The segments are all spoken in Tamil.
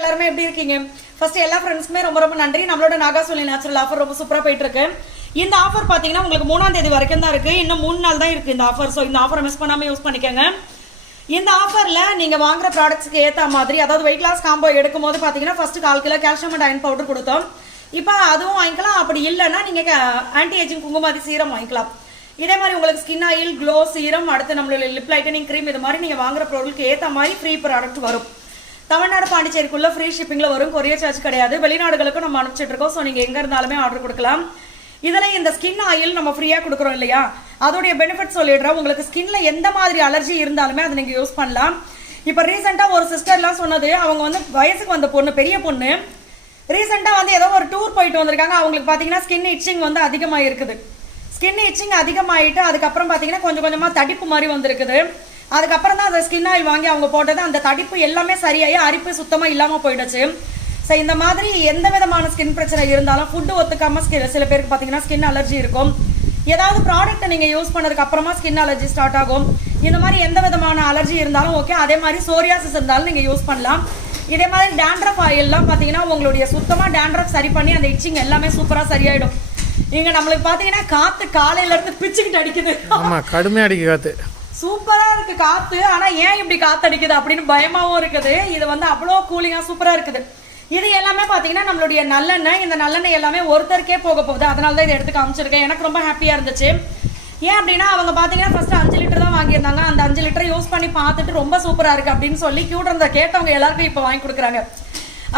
எல்லாரும் எப்படி இருக்கீங்க? ஃபர்ஸ்ட் எல்லா ஃப்ரெண்ட்ஸ்க்குமே ரொம்ப ரொம்ப நன்றி. நம்மளோட நாகாசோலி நேச்சுரல் ஆஃபர் ரொம்ப சூப்பரா போயிட்டு இருக்கு. இந்த ஆஃபர் பாத்தீங்கன்னா உங்களுக்கு 3ஆம் தேதி வரைக்கும் தான் இருக்கு. இன்னும் 3 நாள் தான் இருக்கு இந்த ஆஃபர். ஸோ இந்த ஆஃபரை மிஸ் பண்ணாம யூஸ் பண்ணிக்கோங்க. இந்த ஆஃபர்ல நீங்க வாங்குற ப்ராடக்ட்ஸ்க்கு ஏற்ற மாதிரி, அதாவது வெயிட் லாஸ் காம்போ எடுக்கும் போது பாத்தீங்கன்னா first 1/4 kilo calcium and iron powder கொடுத்தோம். இப்போ அதுவும் வாங்கிக்கலாம். அப்படி இல்லைன்னா நீங்க ஆன்டி ஏஜிங் குங்குமாதி சீரம் வாங்கிக்கலாம். இதே மாதிரி உங்களுக்கு ஸ்கின் ஆயில், க்ளோ சீரம், அடுத்து நம்மளோட லிப் லைட்டனிங் க்ரீம், இது மாதிரி நீங்க வாங்குற பொருளுக்கு ஏற்ற மாதிரி ஃப்ரீ ப்ராடக்ட் வரும். தமிழ்நாடு பாண்டிச்சேரிக்குள்ள ஃப்ரீ ஷிப்பிங்ல வரும். கொரியர் சார்ஜ் கிடையாது. வெளிநாடுகளுக்கும் நம்ம அனுப்பிச்சிட்டு இருக்கோம். ஸோ நீங்க எங்க இருந்தாலுமே ஆர்டர் கொடுக்கலாம். இதில் இந்த ஸ்கின் ஆயில் நம்ம ஃப்ரீயா கொடுக்குறோம் இல்லையா, அதோடைய பெனிஃபிட் சொல்லிடுறோம். உங்களுக்கு ஸ்கின்ல எந்த மாதிரி அலர்ஜி இருந்தாலுமே அதை நீங்க யூஸ் பண்ணலாம். இப்போ ரீசெண்டா ஒரு சிஸ்டர்லாம் சொன்னது, அவங்க வந்து வயசுக்கு வந்த பொண்ணு, பெரிய பொண்ணு, ரீசெண்டா வந்து ஏதோ ஒரு டூர் போயிட்டு வந்திருக்காங்க. அவங்களுக்கு பாத்தீங்கன்னா ஸ்கின் இச்சிங் வந்து அதிகமாக இருக்குது. ஸ்கின் இச்சிங் அதிகமாயிட்டு அதுக்கப்புறம் பாத்தீங்கன்னா கொஞ்சம் கொஞ்சமா தடிப்பு மாதிரி வந்திருக்குது. அதுக்கப்புறம் தான் அந்த ஸ்கின் ஆயில் வாங்கி அவங்க போட்டது, அந்த தடிப்பு எல்லாமே சரியாயி அரிப்பு சுத்தமா இல்லாம போயிடுச்சு. ஸோ இந்த மாதிரி எந்த விதமான ஸ்கின் பிரச்சனை இருந்தாலும், ஃபுட்டு ஒத்துக்காம சில பேருக்கு பாத்தீங்கன்னா ஸ்கின் அலர்ஜி இருக்கும். ஏதாவது ப்ராடக்ட்டை நீங்க யூஸ் பண்ணதுக்கு அப்புறமா ஸ்கின் அலர்ஜி ஸ்டார்ட் ஆகும். இந்த மாதிரி எந்த விதமான அலர்ஜி இருந்தாலும் ஓகே. அதே மாதிரி சோரியாசிஸ் இருந்தாலும் நீங்க யூஸ் பண்ணலாம். இதே மாதிரி டேண்ட்ரஃப் ஆயில்லாம் பாத்தீங்கன்னா உங்களுடைய சுத்தமா டேண்ட்ரஃப் சரி பண்ணி அந்த இச்சிங் எல்லாமே சூப்பரா சரியாயிடும். இங்க நம்மளுக்கு பாத்தீங்கன்னா காத்து காலையில இருந்து பிச்சுக்கிட்டு அடிக்குது. ஆமா, கடுமையா அடிக்கு காத்து. சூப்பரா இருக்கு காத்து. ஆனா ஏன் இப்படி காத்து அடிக்குது அப்படின்னு பயமாவும் இருக்குது. இது வந்து அவ்வளோ கூலிங்கா சூப்பரா இருக்குது. இது எல்லாமே பாத்தீங்கன்னா நம்மளுடைய நல்லெண்ணெய். இந்த நல்லெண்ணெய் எல்லாமே ஒருத்தருக்கே போக போகுது. அதனாலதான் இதை எடுத்து காமிச்சிருக்கேன். எனக்கு ரொம்ப ஹாப்பியா இருந்துச்சு. ஏன் அப்படின்னா அவங்க பாத்தீங்கன்னா ஃபர்ஸ்ட் 5 லிட்டர் தான் வாங்கியிருந்தாங்க. அந்த 5 லிட்டர் யூஸ் பண்ணி பார்த்துட்டு ரொம்ப சூப்பரா இருக்கு அப்படின்னு சொல்லி கியூட் இருந்த கேட்டவங்க எல்லாருக்கும் இப்போ வாங்கி கொடுக்குறாங்க.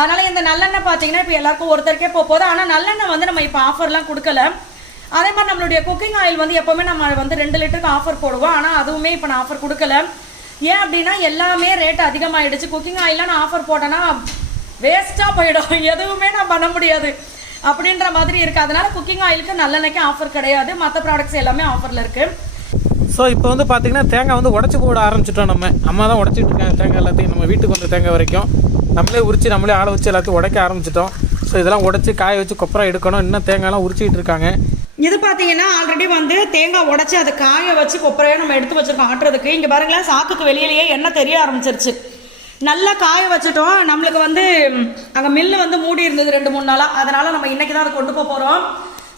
அதனால இந்த நல்லெண்ணெய் பாத்தீங்கன்னா இப்போ எல்லாருக்கும் ஒருத்தருக்கே போகுது. ஆனா நல்லெண்ணெய் வந்து நம்ம இப்போ ஆஃபர்லாம் கொடுக்கல. அதே மாதிரி நம்மளுடைய குக்கிங் ஆயில் வந்து எப்பவுமே நம்ம வந்து 2 லிட்டருக்கு ஆஃபர் போடுவோம். ஆனா அதுவுமே இப்போ நான் ஆஃபர் கொடுக்கல. ஏன் அப்படின்னா எல்லாமே ரேட் அதிகமாயிடுச்சு. குக்கிங் ஆயிலாம் நான் ஆஃபர் போட்டேன்னா வேஸ்டா போயிடும், எதுவுமே நான் பண்ண முடியாது அப்படின்ற மாதிரி இருக்கு. அதனால குக்கிங் ஆயிலுக்கு நல்லெண்ணெய்க்கு ஆஃபர் கிடையாது. மற்ற ப்ராடக்ட்ஸ் எல்லாமே ஆஃபர்ல இருக்கு. ஸோ இப்போ வந்து பார்த்தீங்கன்னா தேங்காய் வந்து உடச்சி போட ஆரம்பிச்சிட்டோம். நம்ம அம்மா தான் உடச்சிட்டு இருக்காங்க தேங்காய் எல்லாத்தையும். நம்ம வீட்டுக்கு வந்த தேங்காய் வரைக்கும் நம்மளே உரிச்சு நம்மளே ஆளை வச்சு எல்லாத்தையும் உடைக்க ஆரம்பிச்சிட்டோம். ஸோ இதெல்லாம் உடச்சி காய வச்சு கொப்பரை எடுக்கணும். இன்னும் தேங்காய்லாம் உரிச்சிட்டு இருக்காங்க. இது பார்த்தீங்கன்னா ஆல்ரெடி வந்து தேங்காய் உடச்சி அதை காய வச்சு கொப்பரையாக நம்ம எடுத்து வச்சிருக்கோம் ஆட்டுறதுக்கு. இங்கே பாருங்களேன், சாக்குக்கு வெளியிலேயே எண்ணெய் தெரிய ஆரம்பிச்சிருச்சு. நல்லா காய வச்சுட்டோம். நம்மளுக்கு வந்து அங்கே மில்லு வந்து மூடி இருந்தது 2-3 நாளாக. அதனால நம்ம இன்னைக்கு தான் அதை கொண்டு போகிறோம்.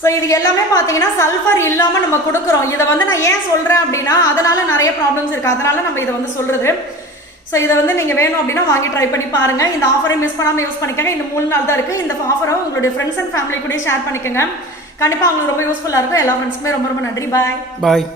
ஸோ இது எல்லாமே பார்த்தீங்கன்னா சல்ஃபர் இல்லாமல் நம்ம கொடுக்குறோம். இதை வந்து நான் ஏன் சொல்கிறேன் அப்படின்னா, அதனால நிறைய ப்ராப்ளம்ஸ் இருக்குது. அதனால நம்ம இதை வந்து சொல்கிறது. ஸோ இதை வந்து நீங்கள் வேணும் அப்படின்னா வாங்கி ட்ரை பண்ணி பாருங்கள். இந்த ஆஃபரை மிஸ் பண்ணாமல் யூஸ் பண்ணிக்கோங்க. இந்த 3 நாள் தான் இருக்குது. இந்த ஆஃபரை உங்களுடைய ஃப்ரெண்ட்ஸ் அண்ட் ஃபேமிலி கூட ஷேர் பண்ணிக்கோங்க. கண்டிப்பாக அவங்களுக்கு ரொம்ப யூஸ்ஃபுல்லாக இருக்கும். எல்லா ஃப்ரெண்ட்ஸ்க்குமே ரொம்ப ரொம்ப நன்றி. பாய் பாய்.